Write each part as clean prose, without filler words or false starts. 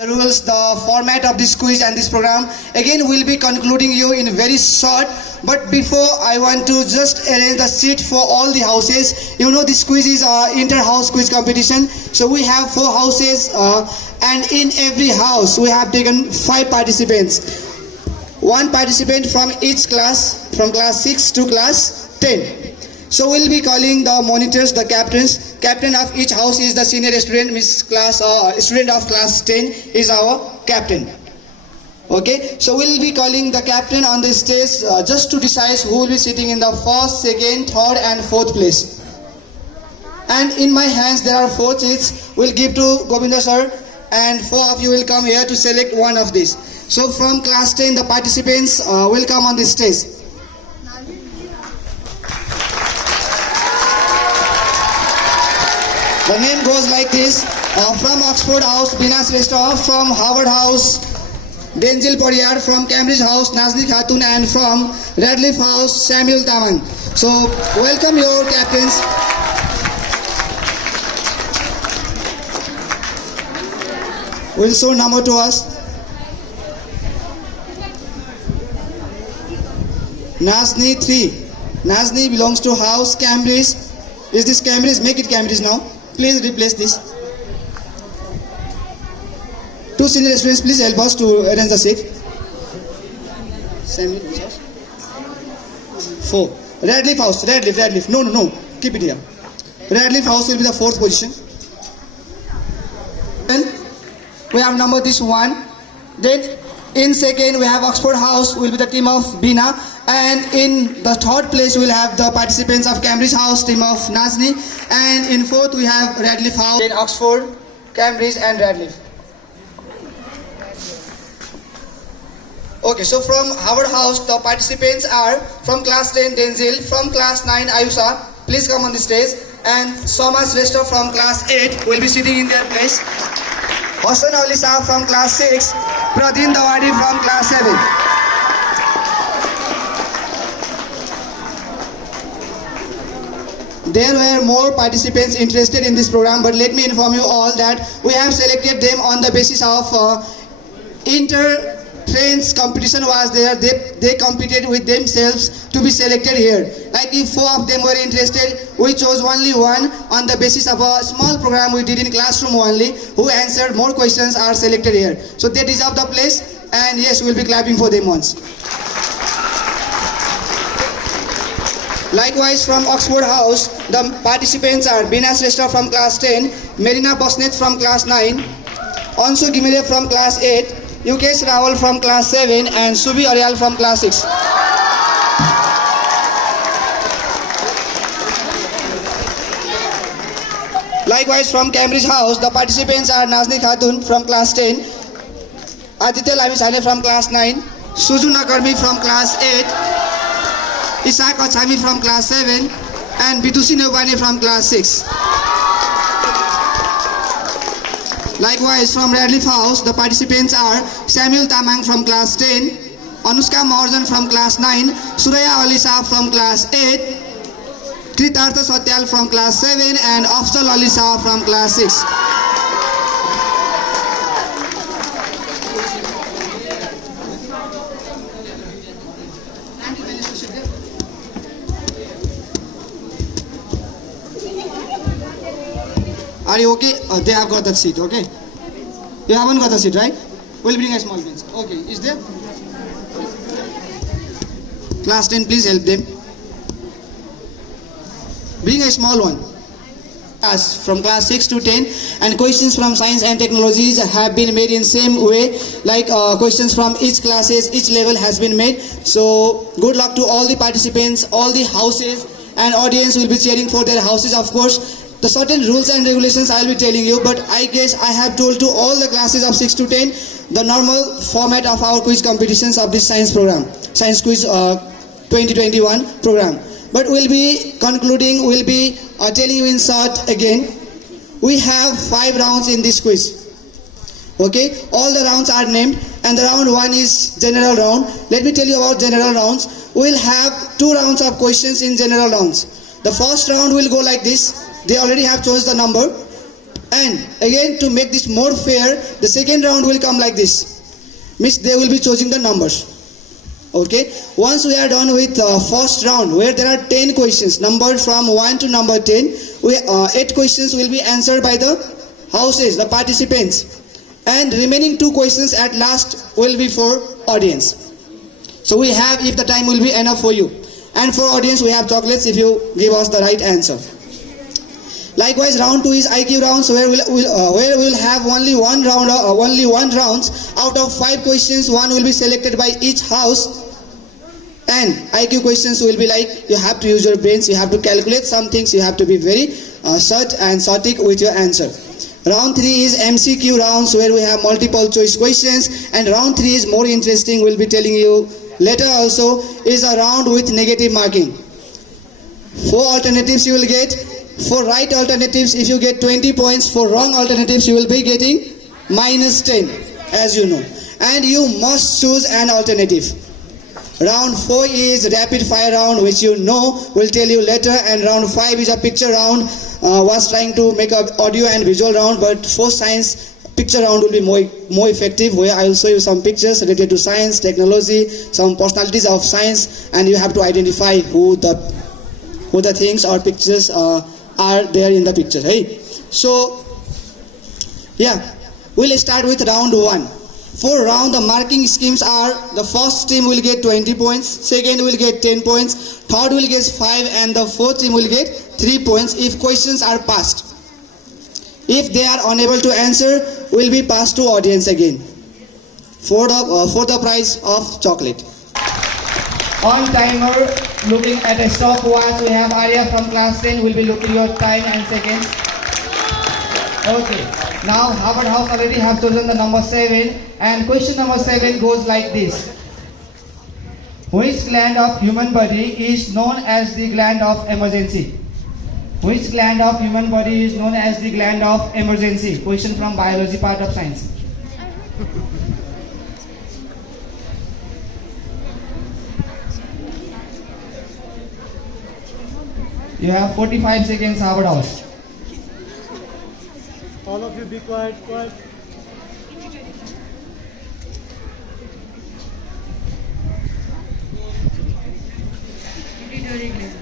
The rules, the format of this quiz and this program. Again, we'll be concluding you in very short. But before, I want to just arrange the seat for all the houses. You know, this quiz is inter-house quiz competition. So we have 4 houses, and in every house we have taken 5 participants. 1 participant from each class, from class 6 to class 10. So we'll be calling the monitors, the captains. Captain of each house is the senior student, student of class 10 is our captain. Okay, so we'll be calling the captain on the stage just to decide who will be sitting in the first, second, third and fourth place. And in my hands there are 4 seats. We'll give to Govinda sir, and 4 of you will come here to select one of these. So from class 10, the participants will come on the stage. The name goes like this. From Oxford House, Bina Srestha. From Harvard House, Denzel Pariyar. From Cambridge House, Nazni Khatun. And from Radcliffe House, Samuel Tamang. So, welcome your captains. Will show number to us. Nazni 3. Nazni belongs to House Cambridge. Is this Cambridge? Make it Cambridge now. Please replace this. 2 senior students, please help us to arrange the seat. 4. Radcliffe House. Radcliffe. No. Keep it here. Radcliffe House will be the 4th position. Then we have number this 1. Then in second we have Oxford House will be the team of Bina, and in the 3rd place we will have the participants of Cambridge House, team of Nazni, and in 4th we have Radcliffe House, then Oxford, Cambridge and Radcliffe. Okay, so from Harvard House the participants are from class 10 Denzel, from class 9 Ayusha, please come on the stage, and Soma Srestha from class 8 will be sitting in their place. Hassan Ali Shah from class 6, Pradhin Dawadi from class 7. There were more participants interested in this program, but let me inform you all that we have selected them on the basis of inter-trains competition was there. They competed with themselves to be selected here. Like if 4 of them were interested, we chose only 1 on the basis of a small program we did in classroom only. Who answered more questions are selected here. So they deserve the place, and yes, we'll be clapping for them once. Likewise, from Oxford House, the participants are Bina Srestha from class 10, Marina Bosnet from class 9, Ansu Gimile from class 8, Yukesh Rawal from class 7, and Subi Aryal from class 6. Likewise, from Cambridge House, the participants are Nazni Khatun from class 10, Aditya Lami Sane from class 9, Suju Nakarmi from class 8, Isaac Achami from class 7, and Bidusi Neubani from class 6. Likewise, from Radcliffe House, the participants are Samuel Tamang from class 10, Anushka Morjan from class 9, Suraya Alisa from class 8, Kritartha Satyal from class 7, and Afzal Alisa from class 6. Are you okay? They have got that seat, okay? You haven't got the seat, right? We'll bring a small bench. Okay, is there? Class 10, please help them. Bring a small one. From class 6 to 10, and questions from science and technologies have been made in same way, like questions from each classes, each level has been made. So good luck to all the participants, all the houses, and audience will be cheering for their houses, of course. The certain rules and regulations I will be telling you, but I guess I have told to all the classes of 6 to 10 the normal format of our quiz competitions of this science program, Science Quiz 2021 program. But we'll be concluding, we'll be telling you in short again. We have 5 rounds in this quiz. Okay, all the rounds are named, and the round 1 is general round. Let me tell you about general rounds. We'll have 2 rounds of questions in general rounds. The first round will go like this. They already have chosen the number. And again, to make this more fair, the second round will come like this. Means they will be choosing the numbers. Okay. Once we are done with first round, where there are 10 questions, numbered from 1 to number 10, 8 questions will be answered by the houses, the participants. And remaining 2 questions at last will be for audience. So we have, if the time will be enough for you. And for audience, we have chocolates if you give us the right answer. Likewise, round 2 is IQ rounds, where we'll have only one round. Out of 5 questions, 1 will be selected by each house. And IQ questions will be like, you have to use your brains, you have to calculate some things, you have to be very short and sortic with your answer. Round 3 is MCQ rounds, where we have multiple choice questions. And round 3 is more interesting, we'll be telling you later also, is a round with negative marking. 4 alternatives you will get. For right alternatives, if you get 20 points. For wrong alternatives, you will be getting minus 10, as you know. And you must choose an alternative. Round 4 is rapid fire round, which you know, will tell you later. And round 5 is a picture round. Was trying to make an audio and visual round, but for science, picture round will be more effective, where I will show you some pictures related to science, technology, some personalities of science, and you have to identify who the things or pictures are there in the picture. Hey, so yeah, we'll start with round 1. For round, the marking schemes are: the first team will get 20 points, second will get 10 points, third will get 5, and the fourth team will get 3 points if questions are passed. If they are unable to answer, will be passed to audience again for the prize of chocolate. On timer, looking at a stopwatch, we have Arya from class 10 will be looking your time and seconds. Okay, now Harvard House already have chosen the number 7, and question number 7 goes like this. Which gland of human body is known as the gland of emergency? Which gland of human body is known as the gland of emergency? Question from biology part of science. You have 45 seconds, Harvard House. All of you be quiet, quiet. Pituitary gland.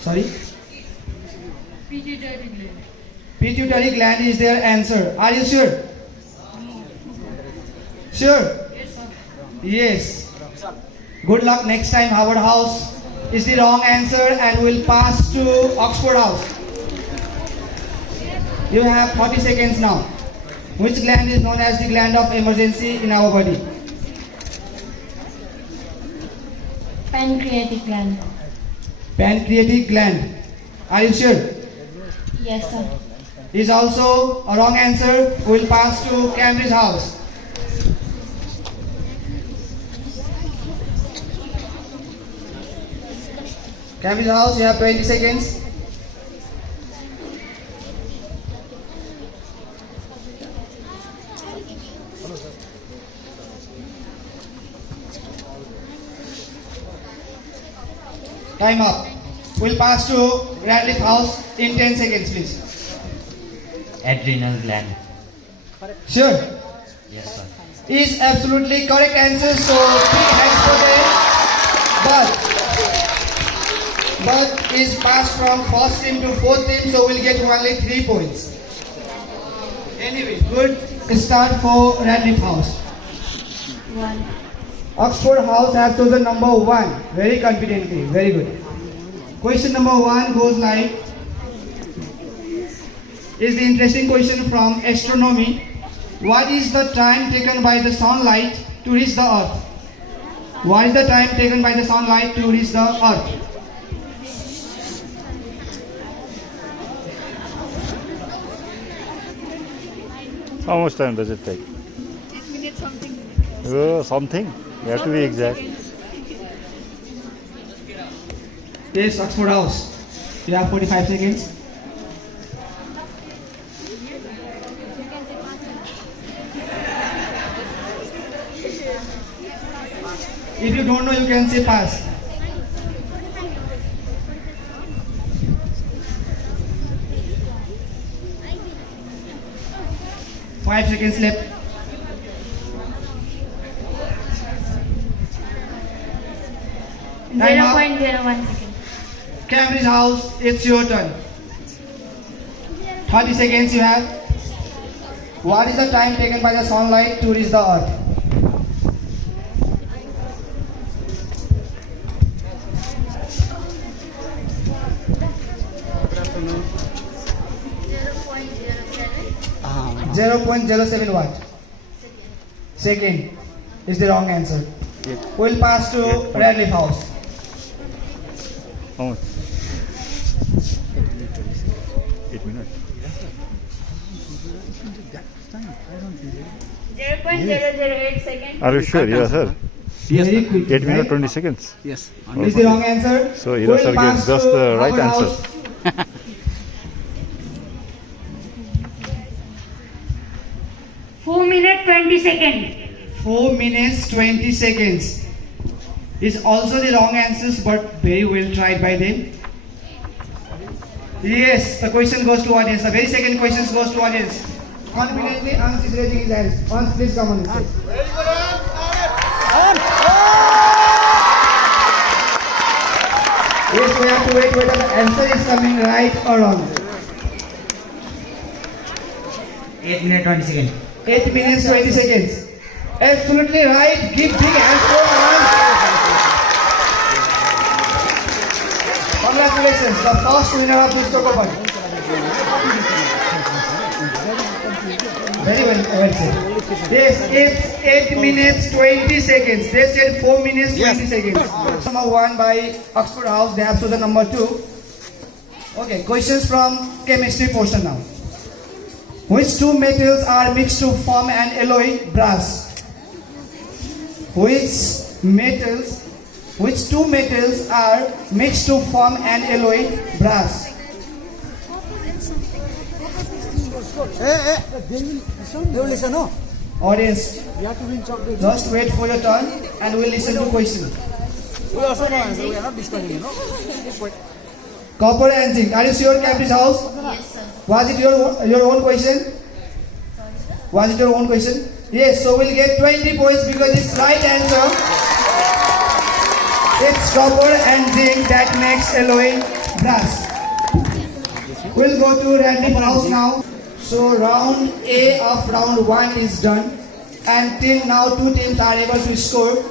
Sorry? Pituitary gland. Pituitary gland is their answer. Are you sure? Sure? Yes, sir. Yes. Good luck next time. Harvard House is the wrong answer and will pass to Oxford House. You have 40 seconds now. Which gland is known as the gland of emergency in our body? Pancreatic gland. Pancreatic gland. Are you sure? Yes, sir. Is also a wrong answer. Will pass to Cambridge House. Cambridge House, you have 20 seconds. Time up. We'll pass to Radcliffe House in 10 seconds, please. Adrenal gland. Sure? Yes, sir. Is absolutely correct answer. So 3 hands for them. But is passed from first team to fourth team, so we'll get only 3 points. Anyway, good start for Radcliffe House. 1. Oxford House have chosen number 1 very confidently. Very good. Question number 1 goes like, is the interesting question from astronomy. What is the time taken by the sunlight to reach the earth? What is the time taken by the sunlight to reach the earth? How much time does it take? 10 minutes something. Something. You have to be exact. Yes, Oxford House. You have 45 seconds. If you don't know, you can say pass. 5 seconds left. Time up. 0.01 second. Cambridge House, it's your turn. 30 seconds you have. What is the time taken by the sunlight to reach the earth? Ah. 0.07 what? Second is the wrong answer. We'll pass to Radcliffe House. How much? 8 minutes. 0.008 second. Are you sure? Yes, sir. Very quick. 8 minutes right? 20 seconds. Yes. Is the wrong answer? So Hira sir pass gives just to the right Harvard answer. House. 4 minutes 20 seconds. 4 minutes 20 seconds is also the wrong answers, but very well tried by them. Yes, the question goes to audience. The very second question goes to audience. Confidently, Ans is raising his hands. Ans, please come on. Yes, we have to wait whether the answer is coming right or wrong. 8 minutes 20 seconds. 8 minutes 20 seconds. Absolutely right. Give big hands for Ans. Congratulations, the first winner of this Chocobar. Very well said. Yes, it's 8 minutes 20 seconds. They said 4 minutes 20 seconds. Number 1 by Oxford House. They have chosen number 2. Okay, questions from chemistry portion now. Which two metals are mixed to form an alloy brass? Which two metals are mixed to form an alloy brass? They will listen, no? Audience, You have to win chocolate. just wait for your turn and we'll listen to question. We also know answer. We are not discussing, you know? Copper and zinc. Are you sure, Cambridge House? Yes, sir. Was it your own question? Was it your own question? Yes, so we'll get 20 points because it's right answer. It's copper and zinc that makes alloy brass. We'll go to Radcliffe House now. So round A of round 1 is done. And till now 2 teams are able to score.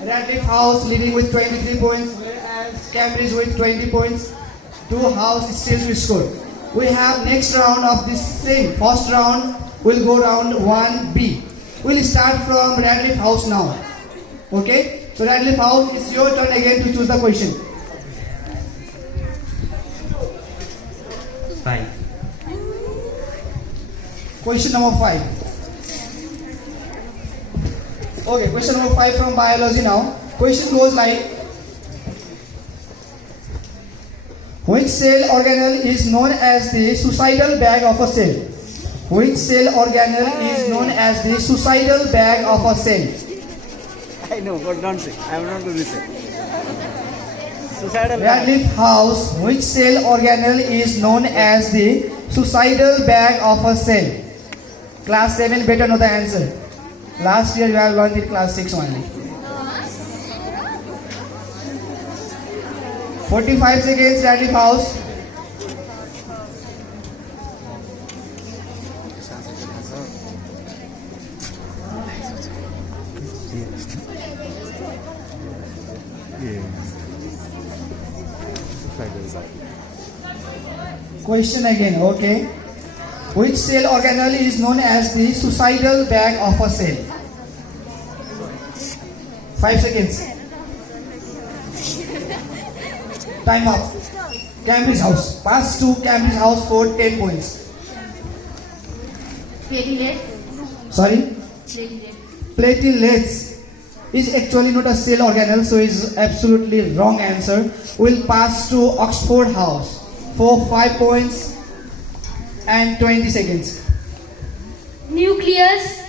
Radcliffe House leading with 23 points, whereas Cambridge with 20 points. 2 houses still to score. We have next round of this same. First round will go round 1B. We'll start from Radcliffe House now. Okay? So Radcliffe House, it's your turn again to choose the question. 5. Question number 5. Okay, question number 5 from biology now. Question goes like, which cell organelle is known as the suicidal bag of a cell? Which cell organelle is known as the suicidal bag of a cell? I know, but don't say. I am not going to say. Suicidal Radcliffe House, which cell organelle is known as the suicidal bag of a cell? Class 7 better know the answer. Last year you have learned in class 6 only. 45 seconds, Radcliffe House. Question again, okay. Which cell organelle is known as the suicidal bag of a cell? 5 seconds. Time up. Cambridge House. Pass to Cambridge House for 10 points. Platelets. Sorry? Platelets. Platelets is actually not a cell organelle, so is absolutely wrong answer. We'll pass to Oxford House for 5 points and 20 seconds. Nucleus.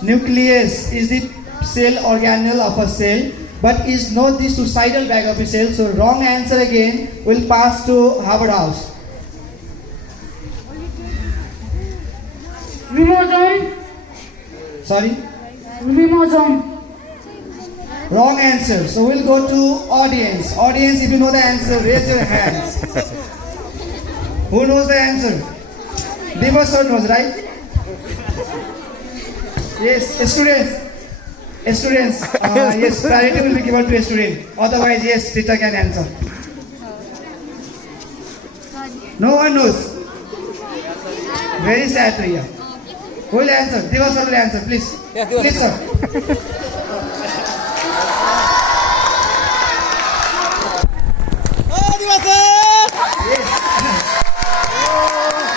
Nucleus is the cell organelle of a cell, but is not the suicidal bag of a cell. So wrong answer again. We'll pass to Harvard House. Ribosome. Sorry? Limozone. Wrong answer. So we'll go to audience. Audience, if you know the answer, raise your hands. Who knows the answer? Divas sir knows, right? Yes, students. Students, yes, priority will be given to a student. Otherwise, yes, teacher can answer. No one knows. Very sad to hear. Who will answer? Divas sir will answer, please. Please, sir.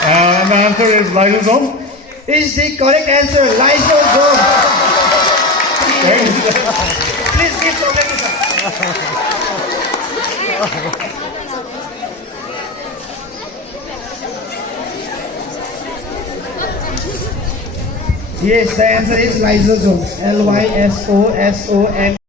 And the answer is lysosome. Is the correct answer lysosome? Please give some sir. Yes, the answer is lysosome. Lysosome.